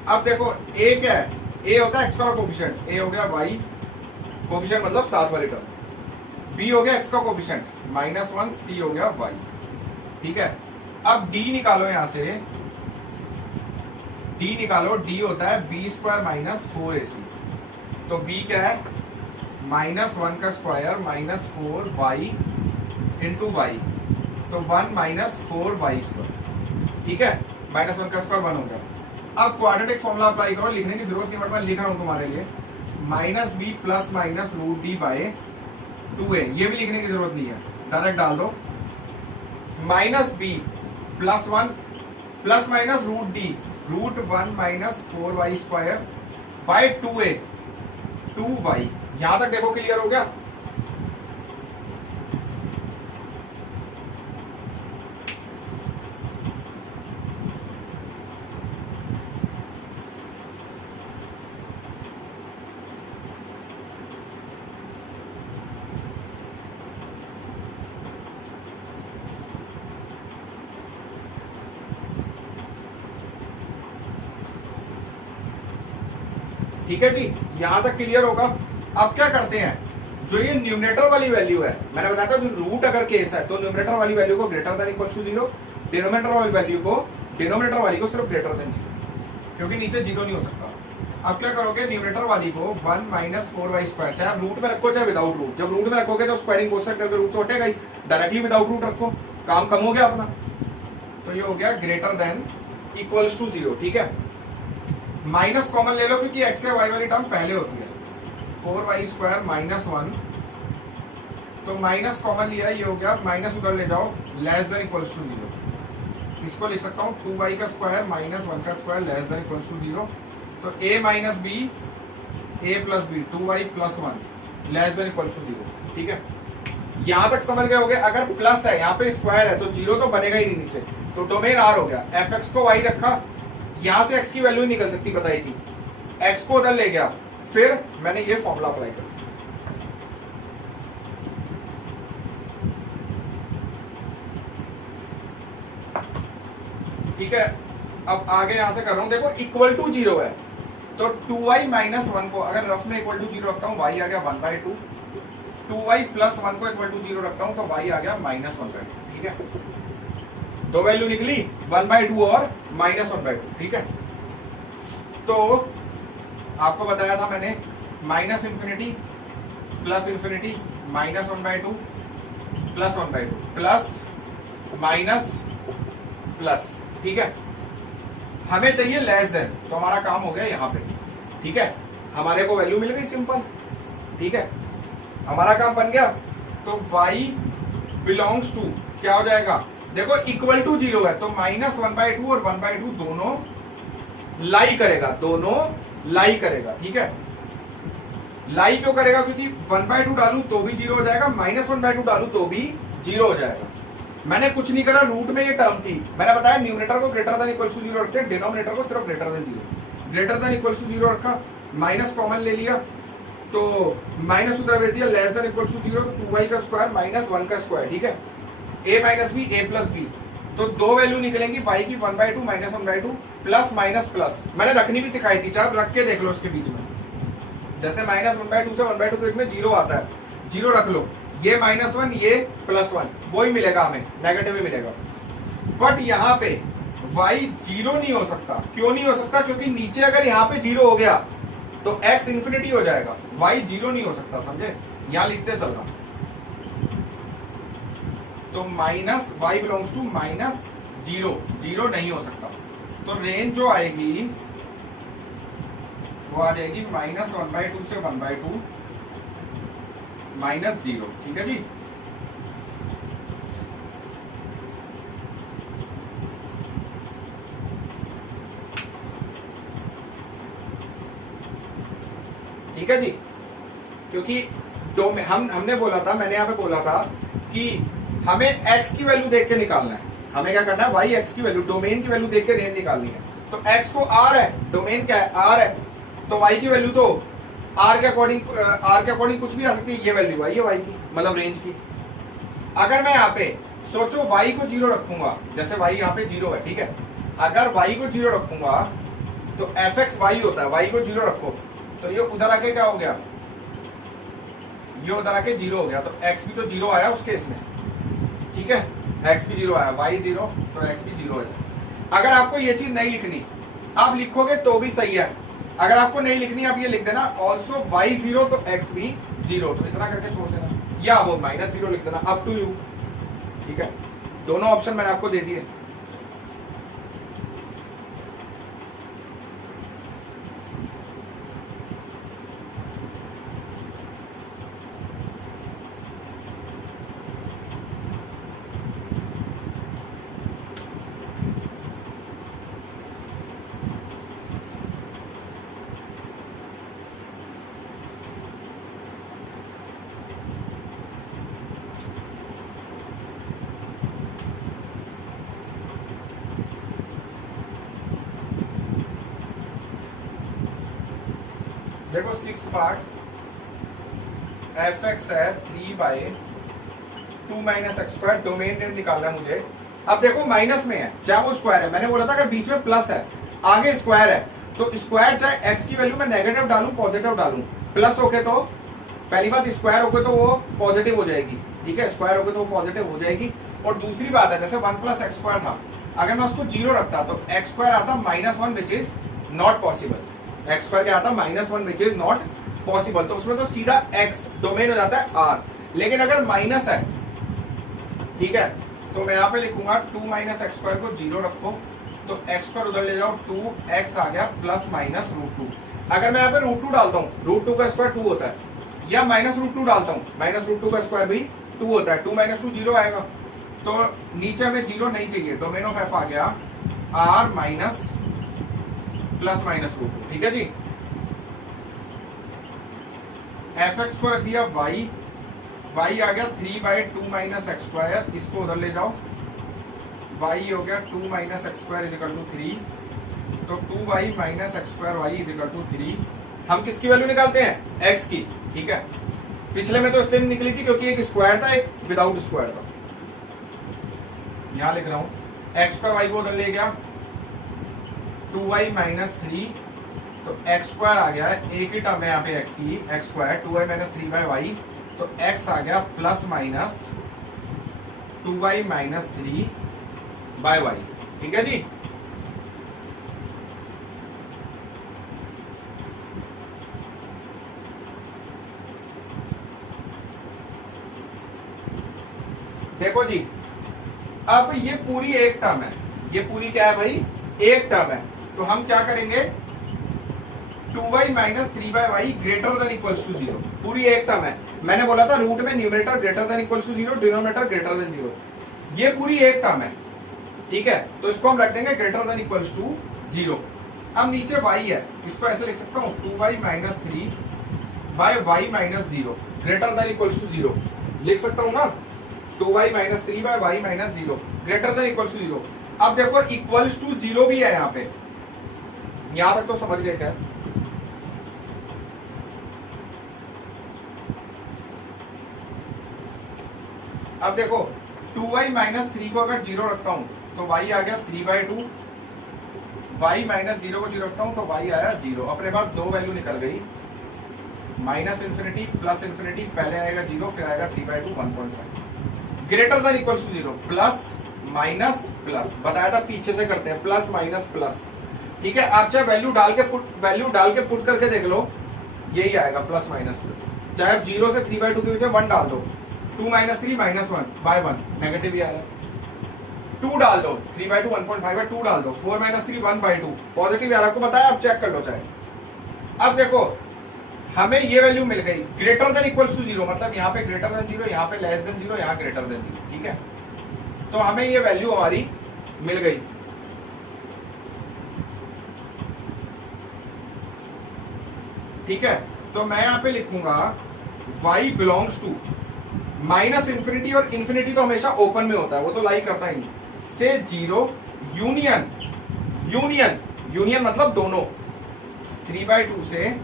अब देखो a क्या है, a होता है x का कोफिशिएंट, a हो गया y कोफिशिएंट मतलब साथ वाली टर्म, b हो गया x का कोफिशिएंट -1, c हो गया y, ठीक है। अब d निकालो, यहां से d निकालो, d होता है b² - 4ac। तो b क्या है, -1 का स्क्वायर -4y × y, तो 1 - 4y², ठीक है। -1 का स्क्वायर 1 हो गया। अब क्वाड्रेटिक फॉर्मूला अप्लाई करो, लिखने की जरूरत नहीं, बट मैं लिख रहा हूं तुम्हारे लिए। -b ± √d/2a, ये भी लिखने की जरूरत नहीं है, डायरेक्ट डाल दो। -b + 1 ± √d √1 - 4y²/2a 2y। यहां तक देखो क्लियर हो गया। ठीक है जी, यहां तक क्लियर होगा। अब क्या करते हैं, जो ये न्यूमरेटर वाली वैल्यू है, मैंने बताया था जो रूट अगर केस है तो न्यूमरेटर वाली वैल्यू को greater than equal to 0, denominator वाली वैल्यू को डिनोमिनेटर वाली को सिर्फ ग्रेटर देन 0, क्योंकि नीचे 0 नहीं हो सकता। अब क्या करोगे, न्यूमरेटर वाली को 1 माइनस 4y², चाहे आप रूट में रखो चाहे विदाउट रूट। जब रूट में रखोगे तो स्क्वायरिंग कोसेंट करके रूट तो हटेगा ही, डायरेक्टली विदाउट रूट रखो, काम कम हो गया अपना। तो ये हो गया ग्रेटर देन इक्वल्स टू 0, ठीक है। माइनस कॉमन ले लो क्योंकि x या y वाली टर्म पहले होती है। 4y² माइनस 1, तो माइनस कॉमन लिया, ये हो गया, माइनस उधर ले जाओ, लेस देन इक्वल्स टू 0। इसको लिख सकता हूँ 2y² minus 1² less than equals to 0। तो a minus b, a plus b, 2y plus 1 less than equals to 0, ठीक है। यहां तक समझ गए होगे। अगर प्लस है, यहाँ पे स्क्वायर है, तो 0 तो बनेगा ही नहीं नीचे, तो डोमेन r हो गया। fx को y रखा, यहां से x की वैल्यू ही निकल सकती बताई थी, x को उधर ले गया, फिर मैंने ये फॉर्मूला अप्लाई कर दिया। ठीक है, अब आगे यहां से कर रहा हूं, देखो इक्वल टू 0 है, तो 2y माइनस 1 को अगर रफ में इक्वल टू 0 रखता हूं, y आ गया 1/2, 2y प्लस 1 को इक्वल टू 0 रखता हूं तो y आ गया माइनस 1/2, ठीक है। दो वैल्यू निकली 1/2 और माइनस 1/2, ठीक है। तो आपको बताया था मैंने minus infinity plus infinity minus 1/2 plus 1/2 plus minus plus, ठीक है। हमें चाहिए लेस देन, तो हमारा काम हो गया यहां पे, ठीक है। हमारे को वैल्यू मिल गई सिंपल, ठीक है, हमारा काम बन गया। तो y बिलोंग्स टू क्या हो जाएगा, देखो इक्वल टू 0 है, तो माइनस 1/2 और 1/2 दोनों लाई करेगा, दोनों लाई करेगा, ठीक है। लाई क्यों करेगा, क्योंकि 1/2 डालू तो भी 0 हो जाएगा, माइनस 1/2 डालू तो भी 0 हो जाएगा। मैंने कुछ नहीं करा, रूट में ये टर्म थी, मैंने बताया न्यूमरेटर को ग्रेटर देन इक्वल टू 0 रखते हैं, डिनोमिनेटर को सिर्फ greater than 0। Greater than equal to 0 रखा, माइनस कॉमन ले लिया, तो माइनस उधर भेज दिया, लेस देन इक्वल टू 0, तो 2y² माइनस 1², ठीक है। a minus b, a plus b, तो दो वैल्यू निकलेंगी y की 1/2 माइनस 1/2 प्लस माइनस प्लस। मैंने रखनी भी सिखाई थी, चाहे रख के देख लो उसके बीच में, जैसे माइनस 1/2 से 1/2 के बीच में 0 आता है, 0 रख लो, ये -1 ये +1, वही मिलेगा हमें, नेगेटिव ही मिलेगा। बट यहाँ पे y 0 नहीं हो सकता। क्यों नहीं हो सकता, क्योंकि नीचे अगर यहाँ पे 0 हो गया तो x इंफिनिटी हो जाएगा, y 0 नहीं हो सकता, समझे। यहां लिखते चलना, तो माइनस y बिलोंग्स टू -0, 0 नहीं हो सकता। तो रेंज जो आएगी वो आ जाएगी -1/2 से 1/2 -0, ठीक है जी। ठीक है जी, क्योंकि हमने बोला था, मैंने यहाँ पे बोला था कि हमें x की वैल्यू देख के निकालना है। हमें क्या करना है, y x की वैल्यू, डोमेन की वैल्यू देख के रेंज निकालनी है। तो x तो r है, डोमेन क्या है, r है, तो y की वैल्यू तो r के अकॉर्डिंग कुछ भी आ सकती है। ये वैल्यू है, ये y की मतलब रेंज की। अगर मैं यहाँ पे सोचो y को 0 रखूंगा, जैसे y यहाँ पे 0 है, ठीक है। अगर y को 0 रखूंगा तो fx y होता है, y को 0 रखो तो ये उधर आके क्या हो गया, ये उधर आके 0 हो गया, तो x भी तो 0 आया उस केस में, ठीक है। x भी 0 आया, y 0, तो x भी 0 हो जाए। अगर आपको ये चीज नहीं लिखनी, आप लिखोगे तो भी सही है। अगर आपको नहीं लिखनी, आप ये लिख देना ऑल्सो y 0 तो x भी 0, तो इतना करके छोड़ देना, या वो -0 लिख देना, अप टू यू, ठीक है। दोनों ऑप्शन मैंने आपको दे दिए। देखो 6th पार्ट, fx है 3/2 - x², डोमेन रेंज निकालना है मुझे। अब देखो माइनस में है, चाहे वो स्क्वायर है, मैंने बोला था अगर बीच में प्लस है, आगे स्क्वायर है, तो स्क्वायर चाहे x की वैल्यू में नेगेटिव डालूं पॉजिटिव डालूं, प्लस होके तो पहली बात स्क्वायर होके तो वो पॉजिटिव हो जाएगी, ठीक है, स्क्वायर होके तो वो पॉजिटिव हो जाएगी। और दूसरी बात है जैसे 1 प्लस एक्स स्क्वायर था, अगर मैं उसको 0 रखता तो एक्स स्क्वायर आता -1 which is not possible, x square क्या आता -1 विच इज नॉट पॉसिबल, तो उसमें तो सीधा x डोमेन हो जाता है r। लेकिन अगर माइनस है, ठीक है, तो मैं यहाँ पे लिखूंगा 2 माइनस एक्स स्क्वायर को 0 रखो, तो एक्स स्क्वायर उधर ले जाओ, 2x आ गया प्लस माइनस √2। अगर मैं यहाँ पे √2 डालता हूँ, √2 का स्क्वायर 2 होता है, या माइनस √2 डालता हूँ, माइनस √2 का स्क्वायर भी 2 होता है, 2 माइनस 2 0 आएगा। तो नीचे हमें 0 नहीं चाहिए, डोमेन ऑफ f आ गया r माइनस प्लस माइनस √2, ठीक है जी। fx को रख दिया y आ गया 3/2 माइनस एक्स स्क्वायर, इसको उधर ले जाओ, y हो गया 2 minus x square is equal to 3, तो 2y minus x square y is equal to 3। हम किसकी वैल्यू निकालते हैं, x की, ठीक है। पिछले में तो इसलिए निकली थी क्योंकि एक स्क्वायर था एक विदाउट स्क्वायर था, यहां लिख रहा हूं x पर y को उधर ले गया 2y माइनस 3, तो एक्स स्क्वायर आ गया है, एक ही टर्म है यहाँ पे x की, x square 2y minus 3/y, तो x आ गया plus minus 2y minus 3/y, ठीक है जी। देखो जी, अब ये पूरी एक टर्म है, ये पूरी क्या है भाई, एक टर्म है, तो हम क्या करेंगे 2y minus 3/y greater than equals to 0, पूरी एक टर्म है। मैंने बोला था रूट में numerator greater than equals to 0, denominator greater than 0, ये पूरी एक टर्म है, ठीक है, तो इसको हम रख देंगे ग्रेटर देन इक्वल्स टू 0। अब नीचे y है, इसको ऐसे लिख सकता हूं 2y minus 3/y minus 0 greater than equals to 0, लिख सकता हूं ना, 2y minus 3/y minus 0 greater than equals to 0। अब देखो इक्वल्स टू 0 भी है यहाँ पे, यहां तक तो समझ गए क्या। अब देखो 2y माइनस 3 को अगर 0 रखता हूं तो y आ गया 3/2, y माइनस 0 को 0 रखता हूं तो y आया 0। अपने पास दो वैल्यू निकल गई, माइनस इन्फिनिटी प्लस इन्फिनिटी, पहले आएगा 0 फिर आएगा 3/2 1.5 greater than equals to 0, plus minus plus, बताया था पीछे से करते हैं प्लस माइनस प्लस, ठीक है। आप चाहे वैल्यू डाल के पुट करके देख लो, यही आएगा प्लस माइनस प्लस। चाहे आप 0 से 3/2 के पीछे 1 डाल दो, 2 माइनस 3 माइनस 1/1 नेगेटिव ही आ रहा है, 2 डाल दो, 3/2 1.5 है, 2 डाल दो, 4 माइनस 3 1/2 पॉजिटिव आ रहा है, आपको बताया, आप चेक कर लो चाहे। अब देखो हमें ये वैल्यू मिल गई ग्रेटर देन इक्वल्स टू 0, मतलब यहाँ पे ग्रेटर देन 0, यहाँ पे लेस देन 0, यहाँ ग्रेटर देन 0, ठीक है। तो हमें ये वैल्यू हमारी मिल गई, ठीक है। तो मैं यहाँ पे लिखूंगा y belongs to minus infinity, और इंफिनिटी तो हमेशा ओपन में होता है, वो तो लाई करता ही नहीं, से 0 यूनियन, यूनियन मतलब दोनों, 3/2 से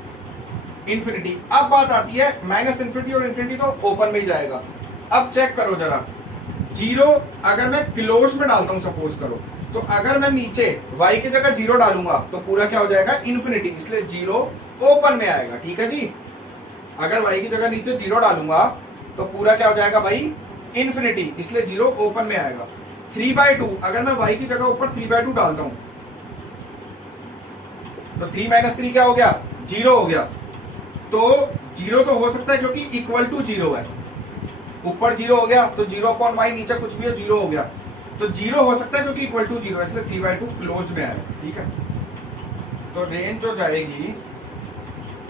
इंफिनिटी। अब बात आती है माइनस इंफिनिटी और इंफिनिटी तो ओपन में ही जाएगा। अब चेक करो जरा, 0 अगर मैं क्लोज में डालता हूं सपोज करो, तो अगर मैं नीचे y की जगह 0 डालूंगा तो पूरा क्या हो जाएगा, इंफिनिटी, इसलिए 0 ओपन में आएगा, ठीक है जी। अगर y की जगह नीचे 0 डालूंगा तो पूरा क्या हो जाएगा भाई, इंफिनिटी, इसलिए 0 ओपन में आएगा। 3/2 अगर मैं y की जगह ऊपर 3/2 डालता हूं तो 3 माइनस 3 क्या हो गया, 0 हो गया। तो 0 तो हो सकता है क्योंकि इक्वल टू 0 है, ऊपर 0 हो गया तो 0/y, नीचे कुछ भी है 0 हो गया, तो 0 हो सकता है क्योंकि इक्वल टू 0 है, इसलिए 3/2 क्लोज्ड में आएगा, ठीक है। तो रेंज जो जाएगी,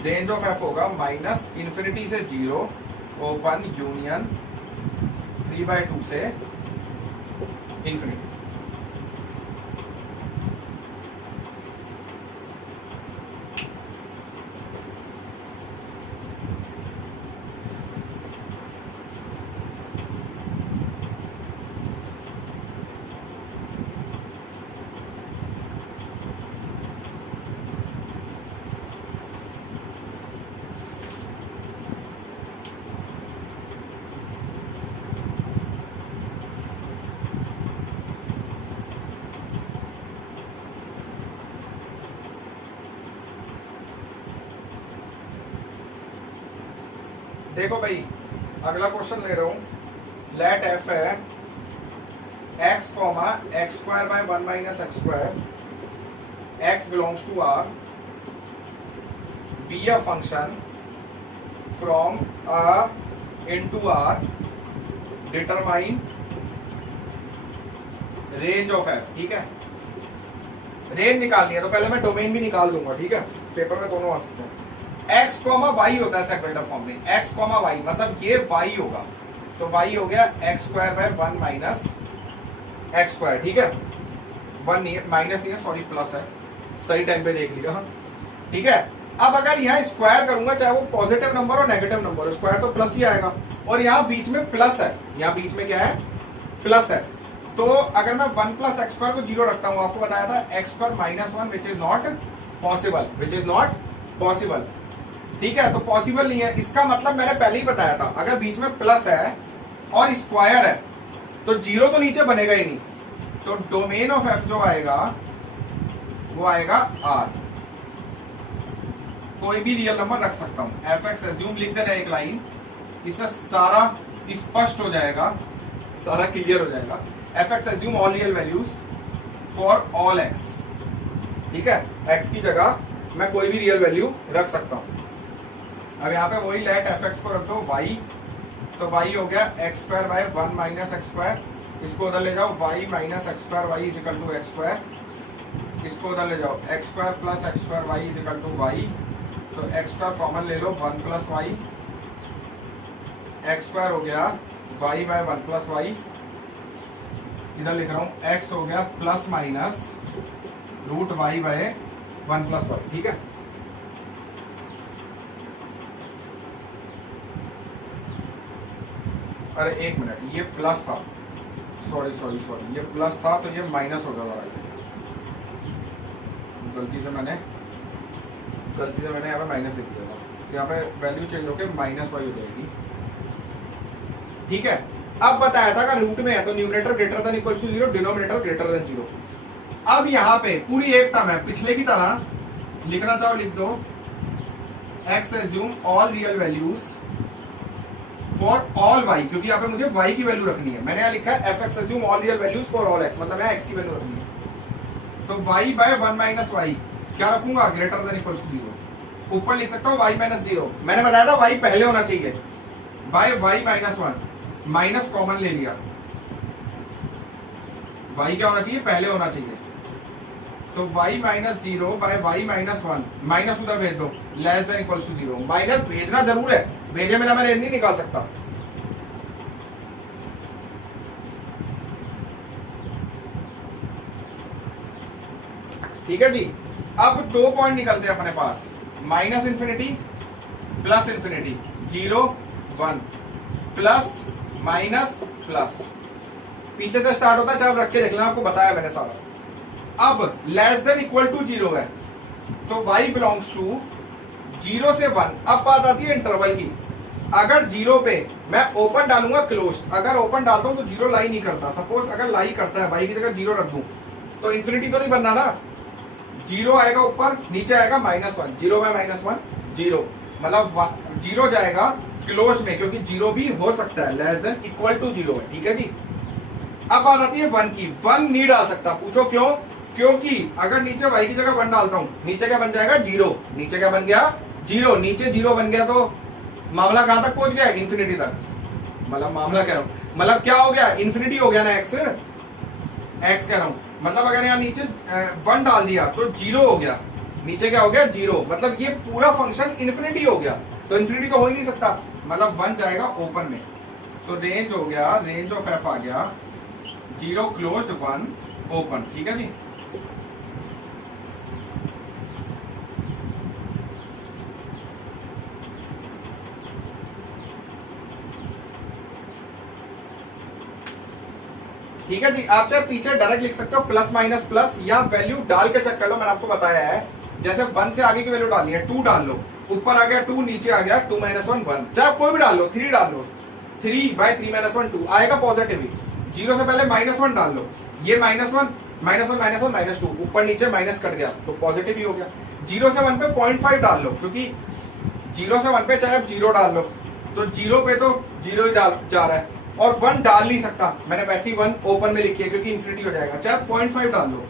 रेंज ऑफ f होगा माइनस इंफिनिटी से 0 ओपन यूनियन 3/2 से इंफिनिटी। देखो भाई, अगला क्वेश्चन ले रहा हूं। लेट एफ है x comma x square by 1 minus x square, x belongs to R, be a function from R into R, determine range of f। ठीक है, रेंज निकालनी है तो पहले मैं डोमेन भी निकाल दूंगा। ठीक है, पेपर में दोनों आ सकते हैं। x कॉमा वाई होता है सेपरेटर फॉर्म में, x कॉमा वाई मतलब ये y होगा, तो y हो गया x square by 1 minus x square. ठीक है, 1 नहीं है, माइनस नहीं है, सॉरी प्लस है, सही टाइम पे देख लिया। ठीक है, अब अगर यहाँ स्क्वायर करूंगा, चाहे वो पॉजिटिव नंबर हो नेगेटिव नंबर हो, स्क्वायर तो प्लस ही आएगा, और यहाँ बीच में प्लस है, यहाँ बीच में क्या है, प्लस है। तो अगर मैं 1 प्लस एक्स स्क्वायर को 0 रखता हूं, आपको बताया था x square minus 1 which is not possible, which is not possible. ठीक है, तो पॉसिबल नहीं है, इसका मतलब मैंने पहले ही बताया था, अगर बीच में प्लस है और स्क्वायर है तो 0 तो नीचे बनेगा ही नहीं। तो डोमेन ऑफ एफ जो आएगा वो आएगा आर, कोई भी रियल नंबर रख सकता हूं। एफ एक्स एज्यूम लिख देना एक लाइन, इससे सारा स्पष्ट हो जाएगा, सारा क्लियर हो जाएगा। F x assume all real values for all x. ठीक है, एक्स की जगह मैं कोई भी रियल वैल्यू रख सकता हूं। अब यहाँ पे वही लेट एफ एक्स को रख दो वाई, तो वाई हो गया x square by 1 minus x square, इसको उधर ले जाओ y minus x square y is equal to x square, इसको उधर ले जाओ x square plus x square y is equal to y, तो एक्स स्क्वायर कॉमन ले लो 1 प्लस वाई, एक्स स्क्वायर हो गया वाई बाय 1 प्लस वाई, इधर लिख रहा हूं एक्स हो गया plus minus root y by 1 plus y. ठीक है, अरे एक मिनट, ये प्लस था, सॉरी सॉरी सॉरी, ये प्लस था तो ये माइनस हो गया, गलती से मैंने यहाँ पे माइनस लिख दिया था, तो यहाँ पे वैल्यू चेंज होकर माइनस वाई हो जाएगी। ठीक है, अब बताया था अगर रूट में है तो numerator greater than equal to 0, denominator greater than 0। अब यहाँ पे पूरी एक टर्म है, पिछले की तरह लिखना चाहो लिख दो, x assume all real values for all y, क्योंकि यहाँ पे मुझे वाई की वैल्यू रखनी है। मैंने यहाँ लिखा है F x assume all real values for all x, मतलब यहाँ एक्स की वैल्यू रखनी है। तो वाई बाय 1 माइनस वाई क्या रखूंगा, ग्रेटर देन इक्वल टू 0। ऊपर लिख सकता हूँ वाई माइनस 0, मैंने बताया था वाई पहले होना चाहिए, by y minus 1, minus common ले लिया, वाई क्या होना चाहिए, पहले होना चाहिए, तो y minus 0 by y minus 1, minus उधर भेज दो, less than equal to 0। Minus भेजना जरूर है, भेजे बिना मैं रेंज नहीं निकाल सकता। ठीक है जी, अब 2 पॉइंट निकलते हैं अपने पास, minus infinity plus infinity, 0 1 plus minus plus, पीछे से स्टार्ट होता है, जब रख के देख लेना, आपको बताया मैंने सारा। अब लेस देन इक्वल टू 0 है, तो y बिलोंग्स टू 0 से 1। अब बात आती है इंटरवल की, अगर 0 पे मैं ओपन डालूंगा क्लोज, अगर ओपन डालता हूं तो 0 लाई नहीं करता, सपोज अगर लाई करता है, y की जगह 0 रख दूं तो इंफिनिटी तो नहीं बनना ना, 0 आएगा ऊपर, नीचे आएगा -1, 0 बाय -1 0, मतलब 0 जाएगा क्लोज में, क्योंकि 0 भी हो सकता है, लेस देन इक्वल टू 0 है। ठीक है जी, अब बात आती है 1 की, 1 नहीं डाल सकता, पूछो क्यों, क्योंकि अगर नीचे y की जगह 1 डालता हूं, नीचे क्या बन जाएगा 0, नीचे क्या बन गया 0, नीचे 0 बन गया तो मामला कहां तक पहुंच गया, इंफिनिटी तक, मतलब मामला कह रहा हूं, मतलब क्या हो गया, इंफिनिटी हो गया ना, x कह रहा हूं, मतलब अगर यहाँ नीचे 1 डाल दिया तो 0 हो गया, नीचे क्या हो गया 0, मतलब ये पूरा फंक्शन इंफिनिटी हो गया, तो इंफिनिटी तो हो ही नहीं सकता, मतलब 1 जाएगा ओपन में, तो रेंज हो गया, रेंज ऑफ एफ आ गया 0 क्लोज्ड 1 ओपन। ठीक है जी, ठीक है जी, आप चाहे पीछे डायरेक्ट लिख सकते हो प्लस माइनस प्लस, या वैल्यू डाल के चेक कर लो, मैंने आपको बताया है, जैसे 1 से आगे की वैल्यू डालनी है, 2 डाल लो, ऊपर आ गया 2, नीचे आ गया 2 - 1 1, चाहे कोई भी डाल लो, 3 डाल लो, 3 बाय 3 - 1 2 आएगा पॉजिटिव ही, 0 से पहले -1 डाल लो, ये -1 -2, ऊपर नीचे माइनस कट गया तो पॉजिटिव ही हो गया। 0 से 1 पे 0.5 डाल लो, क्योंकि 0 से 1 पे चाहे आप 0 डाल लो, तो 0 पे तो 0 ही डाल जा रहा है, और 1 डाल नहीं सकता, मैंने वैसे ही 1 ओपन में लिखी है क्योंकि इंफिनिटी हो जाएगा। चाहे 0.5 डाल लो,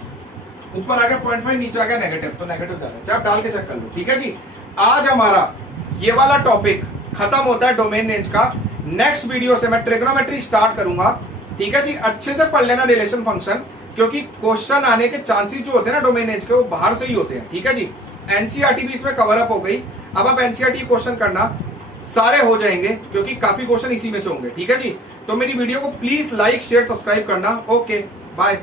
ऊपर आ गया 0.5, नीचे आ गया नेगेटिव, तो नेगेटिव जा रहा है, चाहे आप डाल के चेक कर लो। ठीक है जी, आज हमारा ये वाला टॉपिक खत्म होता है डोमेन रेंज का। नेक्स्ट वीडियो से मैं ट्रिग्नोमेट्री स्टार्ट करूंगा। ठीक है जी, अच्छे से पढ़ लेना रिलेशन फंक्शन, क्योंकि क्वेश्चन आने के चांसेस जो होते हैं ना डोमेन रेंज के, वो बाहर से ही होते हैं। ठीक है जी, एनसीईआरटी भी इसमें कवर अप हो गई। अब आप एनसीईआरटी क्वेश्चन करना, सारे हो जाएंगे क्योंकि काफी क्वेश्चन इसी में से होंगे। ठीक है जी, तो मेरी वीडियो को प्लीज लाइक शेयर सब्सक्राइब करना। Okay bye.